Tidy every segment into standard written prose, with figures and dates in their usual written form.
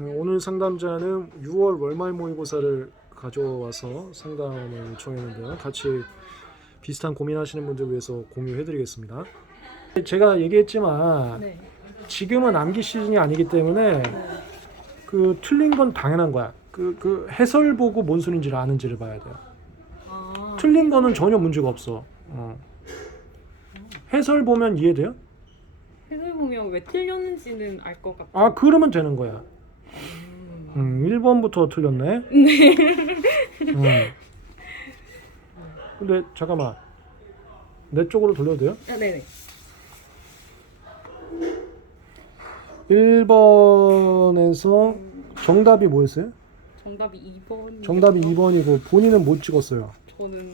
오늘 상담자는 6월 월말 모의고사를 가져와서 상담을 요청했는데요. 같이 비슷한 고민하시는 분들 위해서 공유해드리겠습니다. 제가 얘기했지만 네. 지금은 암기 시즌이 아니기 때문에 그 틀린 건 당연한 거야. 그 해설 보고 뭔 소린지를 아는지를 봐야 돼요. 아, 틀린 거는 전혀 문제가 없어. 해설 보면 이해돼요? 해설 보면 왜 틀렸는지는 알 것 같아요. 아, 그러면 되는 거야. 1번부터 틀렸네. 근데 잠깐만, 내 쪽으로 돌려도 돼요? 아, 네네. 1번에서 정답이 뭐였어요? 정답이 2번. 정답이 2번이고 본인은 못 찍었어요. 저는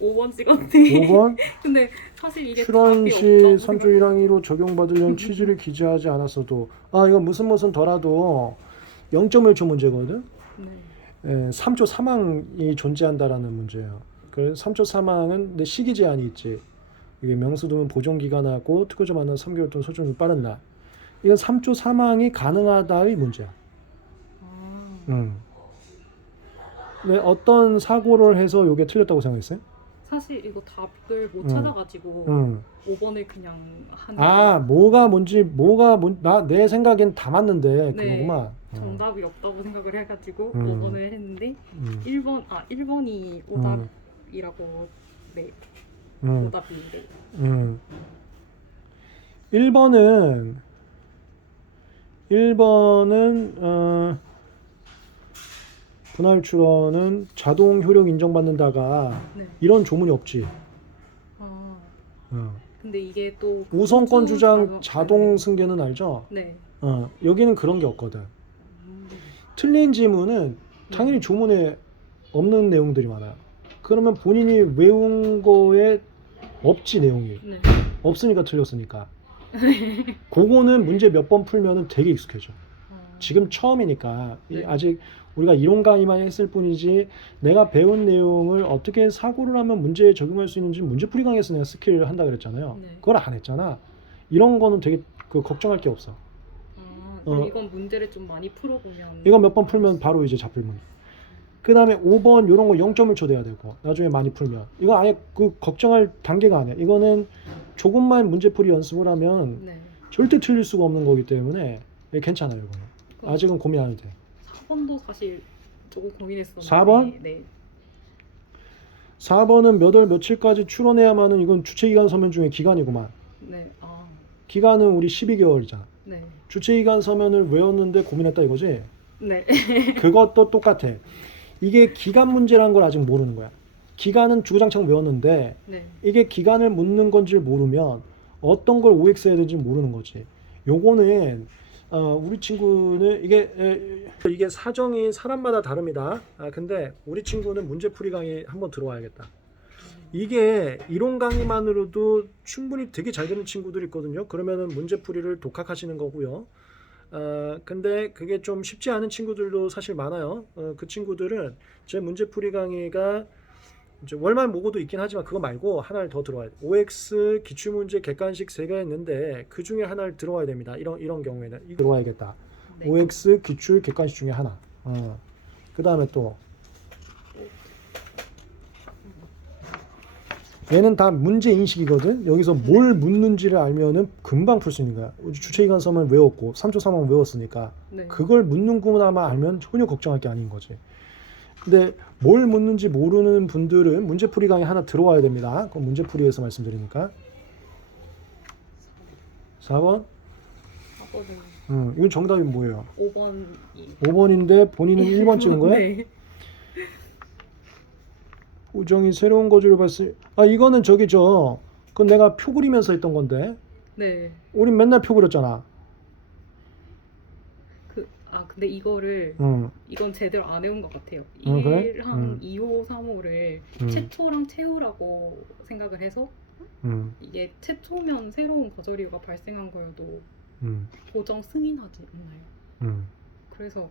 5번 찍었는데. 5번 근데 사실 이게 출원 답이 시 없다고 3조 1항1로 적용받으려는 취지를 기재하지 않았어도 이거 무슨 더라도 0.1초 문제거든. 네. 3조 3항이 존재한다라는 문제예요. 그 3조 3항은 내 시기 제한이 있지. 이게 명수두면 보존기간하고 특허조 만난 3개월 동안 소중히 빠른 날. 이건 3조 3항이 가능하다의 문제야. 아, 네, 어떤 사고를 해서 이게 틀렸다고 생각했어요? 사실 이거 답을 못 찾아가지고 5번을 그냥 하는. 내 생각엔 다 맞는데 네. 그거구만. 정답이 없다고 생각을 해가지고 음. 5번을 했는데 1번이 음. 오답이라고. 네. 음. 오답인데. 1번은 분할 출원은 자동 효력 인정받는다가 네. 이런 조문이 없지. 아, 어. 근데 이게 또 우선권 주장 자동- 자동 승계는 알죠? 네. 여기는 그런 게 없거든. 음, 틀린 지문은 당연히 조문에 없는 내용들이 많아요. 그러면 본인이 외운 거에 없지, 내용이. 네. 없으니까 틀렸으니까. 그거는 문제 몇 번 풀면은 되게 익숙해져. 아, 지금 처음이니까 네. 아직 우리가 이론 강의만 했을 뿐이지 내가 배운 내용을 어떻게 사고를 하면 문제에 적용할 수 있는지 문제풀이 강의에서 내가 스킬을 한다 그랬잖아요. 네. 그걸 안 했잖아. 이런 거는 되게 걱정할 게 없어. 그럼 이건 문제를 좀 많이 풀어보면. 이거 몇 번 풀면 바로 이제 잡힐 문제. 그 다음에 5번 이런 거 0.1초 돼야 되고 나중에 많이 풀면 이거 아예 걱정할 단계가 아니야. 이거는 조금만 문제풀이 연습을 하면 네. 절대 틀릴 수가 없는 거기 때문에 괜찮아요. 이거는 아직은 고민 안 해도 돼. 4번도 사실 조금 고민했었는데. 4번? 네. 4번은 몇 월 며칠까지 출원해야만은 이건 주체기간 서면 중에 기간이구만. 네. 아, 기간은 우리 12개월이잖아. 네. 주체기간 서면을 외웠는데 고민했다 이거지. 네. 그것도 똑같아. 이게 기간 문제라는 걸 아직 모르는 거야. 기간은 주구장창 외웠는데 네. 이게 기간을 묻는 건지 모르면 어떤 걸 OX 해야 되는지 모르는 거지. 요거는 우리 친구는 이게 사정이 사람마다 다릅니다. 근데 우리 친구는 문제풀이 강의 한번 들어와야겠다. 이게 이론 강의만으로도 충분히 되게 잘 되는 친구들이 있거든요. 그러면은 문제풀이를 독학하시는 거고요. 근데 그게 좀 쉽지 않은 친구들도 사실 많아요. 그 친구들은 제 문제풀이 강의가 이제 월말 모고도 있긴 하지만 그거 말고 하나를 더 들어와야 돼. OX 기출문제 객관식 3개 있는데 그 중에 하나를 들어와야 됩니다. 이런 경우에는 이거 들어와야겠다. 네. OX 기출 객관식 중에 하나. 그 다음에 또 얘는 다 문제 인식이거든. 여기서 뭘 묻는지를 알면은 금방 풀 수 있는 거야. 주체기간 서면 외웠고 3조 3항 외웠으니까 네. 그걸 묻는구나만 알면 전혀 걱정할 게 아닌 거지. 근데 뭘 묻는지 모르는 분들은 문제풀이 강의 하나 들어와야 됩니다. 그건 문제풀이에서 말씀드리니까. 4번? 4번은 이건 정답이 뭐예요? 5번이. 5번인데 본인은 1번 찍은 거야? 네. 우정이 새로운 거주를 봤을 이거는 그건 내가 표 그리면서 했던 건데 네. 우린 맨날 표 그렸잖아. 근데 이거를 응. 이건 제대로 안 해온 것 같아요. 그래? 1항 2호, 3호를 최초랑 최후라고 생각을 해서 이게 최초면 새로운 거절 이유가 발생한 거여도 보정 승인하지 않나요? 그래서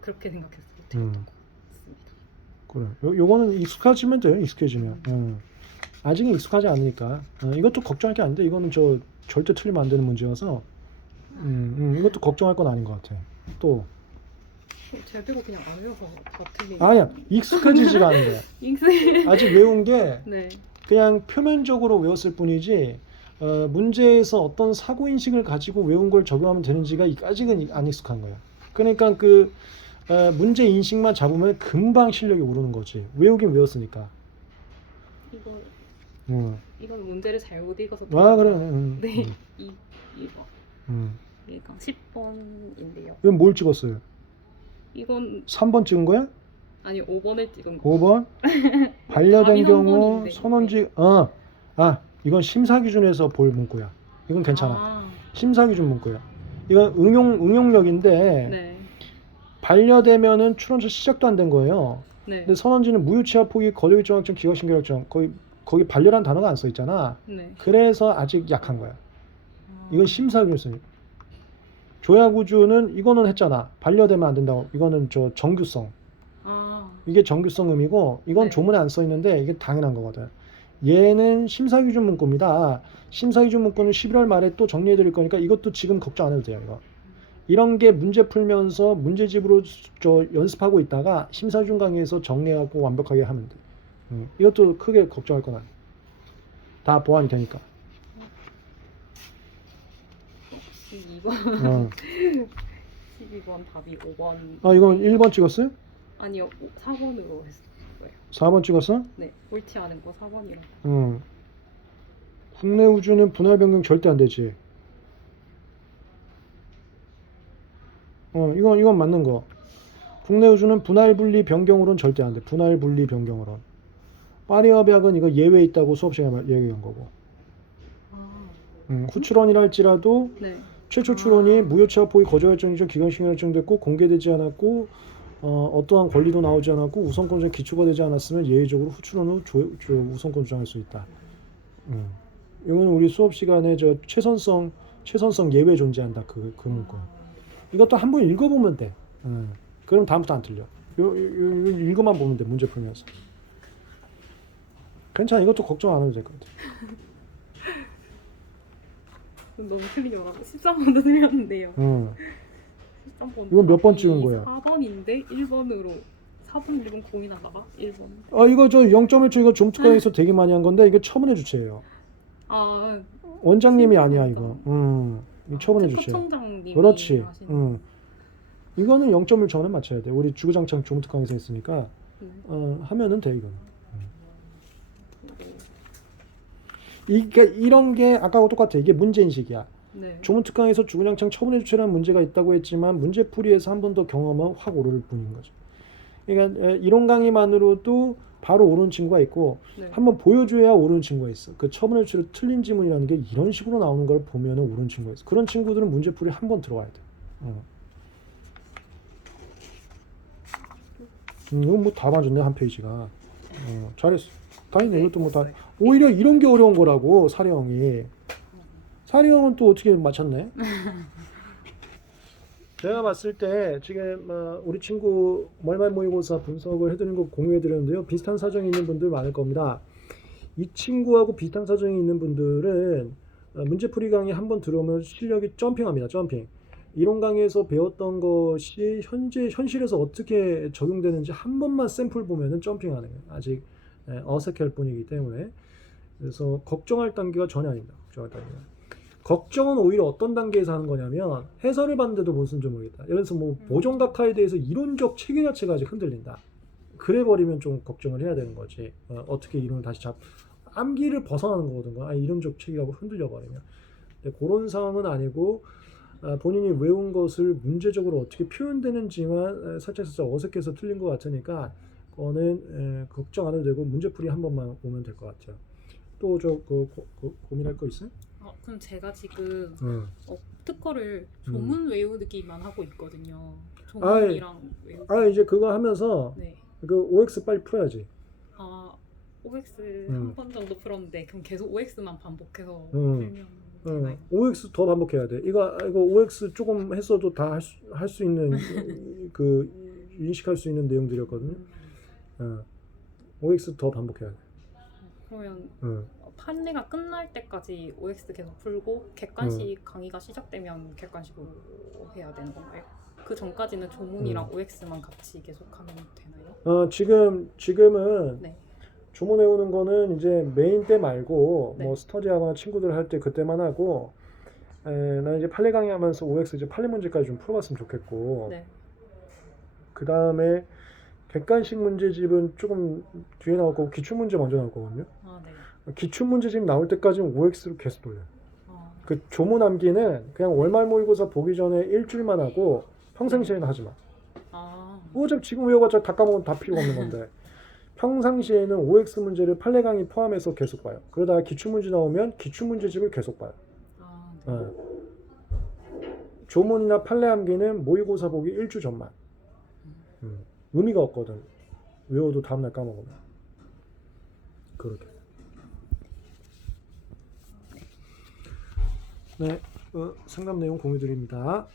그렇게 생각했어요. 틀렸던 것 같습니다. 그래. 요거는 익숙해지면 돼요. 익숙해지면. 아직은 익숙하지 않으니까. 이것도 걱정할 게 아닌데 이거는 절대 틀리면 안 되는 문제여서 이것도 걱정할 건 아닌 것 같아. 또 제대로 그냥 안 외워서 다 틀리네. 아니야, 익숙해지지가 않은 거야. 익숙해. 아직 외운 게 네. 그냥 표면적으로 외웠을 뿐이지 문제에서 어떤 사고 인식을 가지고 외운 걸 적용하면 되는지가 아직은 안 익숙한 거야. 그러니까 그 문제 인식만 잡으면 금방 실력이 오르는 거지. 외우긴 외웠으니까. 이거 음. 이건 문제를 잘못 읽어서. 아 그래. 네. 이거. 음. 얘가 10번인데요. 이건 뭘 찍었어요? 이건 3번 찍은 거야? 아니 5번을 찍은 거. 5번? 반려된 답이 한 경우 번인데. 선언지 이건 심사 기준에서 볼 문구야. 이건 괜찮아. 아, 심사 기준 문구야. 이건 응용력인데 네. 반려되면은 출원자 시작도 안 된 거예요. 네. 근데 선언지는 무유치아 포기 거력일정학증 기각신결학증 거기 반려란 단어가 안 써 있잖아. 네. 그래서 아직 약한 거야. 아, 이건 심사 기준이니까. 조야구주는 이거는 했잖아. 반려되면 안 된다고. 이거는 저 정규성. 아, 이게 정규성 의미고 이건 네. 조문에 안 써 있는데 이게 당연한 거거든. 얘는 심사 기준 문구입니다. 심사 기준 문구는 11월 말에 또 정리해 드릴 거니까 이것도 지금 걱정 안 해도 돼요. 이런 게 문제 풀면서 문제집으로 저 연습하고 있다가 심사 기준 강의에서 정리하고 완벽하게 하면 돼. 이것도 크게 걱정할 건 아니야. 다 보완이 되니까. 12번. 어. 12번 답이 5번. 이건 1번 찍었어요? 아니요, 4번으로 했어요. 4번 찍었어? 네, 옳지 않은 거 4번이라고. 국내 우주는 분할 변경 절대 안 되지. 이건 맞는 거. 국내 우주는 분할 분리 변경으로는 절대 안 돼. 분할 분리 변경으로는. 파리협약은 이거 예외 있다고 수업 시간에 얘기한 거고. 아, 후출원이라 할지라도 네. 최초 출원이 무효치아 포기 거절결정이죠. 기관식이 결정됐고 공개되지 않았고 어떠한 권리도 나오지 않았고 우선권자 기초가 되지 않았으면 예외적으로 후출원 후 우선권 주장할 수 있다. 이건 우리 수업 시간에 저 최선성 예외 존재한다 그 문구야. 이것도 한번 읽어보면 돼. 그럼 다음부터 안 틀려. 읽어만 보면 돼. 문제 풀면서. 괜찮아. 이것도 걱정 안 해도 될 것 같아. 너무 틀리게 말하고 13번도 틀렸는데요. 13번. 이건 몇 번 찍은 거야? 4번인데 1번으로 4번인데 그럼 고민하다가 1번. 이거 저 0.1초 이거 좀특강에서 되게 많이 한 건데 이게 처분해 주체예요. 아, 원장님이 아니야 이거. 이 처분해 주체. 특허청장님이 그렇지. 하시는. 이거는 0.1초는 맞춰야 돼. 우리 주구장창 조문특강에서 했으니까 하면은 돼 이거는. 그러니까 이런 게 아까하고 똑같아. 이게 문제인식이야. 네. 조문특강에서 주구장창 처분해 주체라는 문제가 있다고 했지만 문제풀이에서 한 번 더 경험하면 확 오를 뿐인 거죠. 그러니까 이론 강의만으로도 바로 오르는 친구가 있고 네. 한번 보여줘야 오르는 친구가 있어. 그 처분해 주체로 틀린 지문이라는 게 이런 식으로 나오는 걸 보면 오르는 친구가 있어. 그런 친구들은 문제풀이 한 번 들어와야 돼. 이건 뭐 다 맞았네 한 페이지가. 잘했어. 다행이네. 이것도 뭐 다 오히려 이런 게 어려운 거라고 사례형이. 사례형은 또 어떻게 맞췄네? 제가 봤을 때 지금 우리 친구 월말 모의고사 분석을 해드린 거 공유해 드렸는데요. 비슷한 사정이 있는 분들 많을 겁니다. 이 친구하고 비슷한 사정이 있는 분들은 문제풀이 강의 한번 들어오면 실력이 점핑합니다. 점핑. 이론 강의에서 배웠던 것이 현실에서 어떻게 적용되는지 한 번만 샘플 보면은 점핑하는 거예요. 아직 어색할 뿐이기 때문에. 그래서 걱정할 단계가 전혀 아닙니다. 걱정할 단계가. 걱정은 오히려 어떤 단계에서 하는 거냐면 해설을 봤는데도 무슨 좀 모르겠다. 예를 들어서 뭐 보정각화에 대해서 이론적 체계 자체가 아직 흔들린다. 그래 버리면 좀 걱정을 해야 되는 거지. 어떻게 이론을 다시 암기를 벗어나는 거거든요. 이론적 체계가 흔들려 버리면. 근데 그런 상황은 아니고 본인이 외운 것을 문제적으로 어떻게 표현되는지만 살짝 어색해서 틀린 것 같으니까 그거는 걱정 안 해도 되고 문제풀이 한 번만 오면 될 것 같아요. 또 고민할 거 있어요? 그럼 제가 지금 특허를 조문 외우기만 하고 있거든요. 조문이랑 외우기. 이제 그거 하면서 네. 그 OX 빨리 풀어야지. OX 한 번 정도 풀었는데 그럼 계속 OX만 반복해서 풀면 되나요? OX 더 반복해야 돼. 이거 OX 조금 했어도 다 할 수 있는 그 인식할 수 있는 내용들이었거든요. OX 더 반복해야 돼. 그러면 판례가 끝날 때까지 OX 계속 풀고 객관식 강의가 시작되면 객관식으로 해야 되는 건가요? 그 전까지는 조문이랑 OX만 같이 계속하면 되나요? 지금은 네. 조문 외우는 거는 이제 메인 때 말고 네. 뭐 스터디하거나 친구들 할 때 그때만 하고, 나 이제 판례 강의하면서 OX 이제 판례 문제까지 좀 풀어봤으면 좋겠고, 네. 그 다음에 객관식 문제집은 조금 뒤에 나올 거고 기출 문제 먼저 나올 거거든요. 아, 네. 기출 문제집 나올 때까지는 OX로 계속 돌려요. 아, 그 조문 암기는 그냥 월말 모의고사 보기 전에 일주일만 하고 평상시에는 하지 마. 아, 어차피 지금 외워봤자 다 까먹으면 다 필요가 없는 건데 평상시에는 OX 문제를 판례 강의 포함해서 계속 봐요. 그러다가 기출 문제 나오면 기출 문제집을 계속 봐요. 아, 네. 어. 조문이나 판례 암기는 모의고사 보기 일주 전만. 의미가 없거든. 외워도 다음날 까먹으면. 그렇게. 네, 상담 내용 공유 드립니다.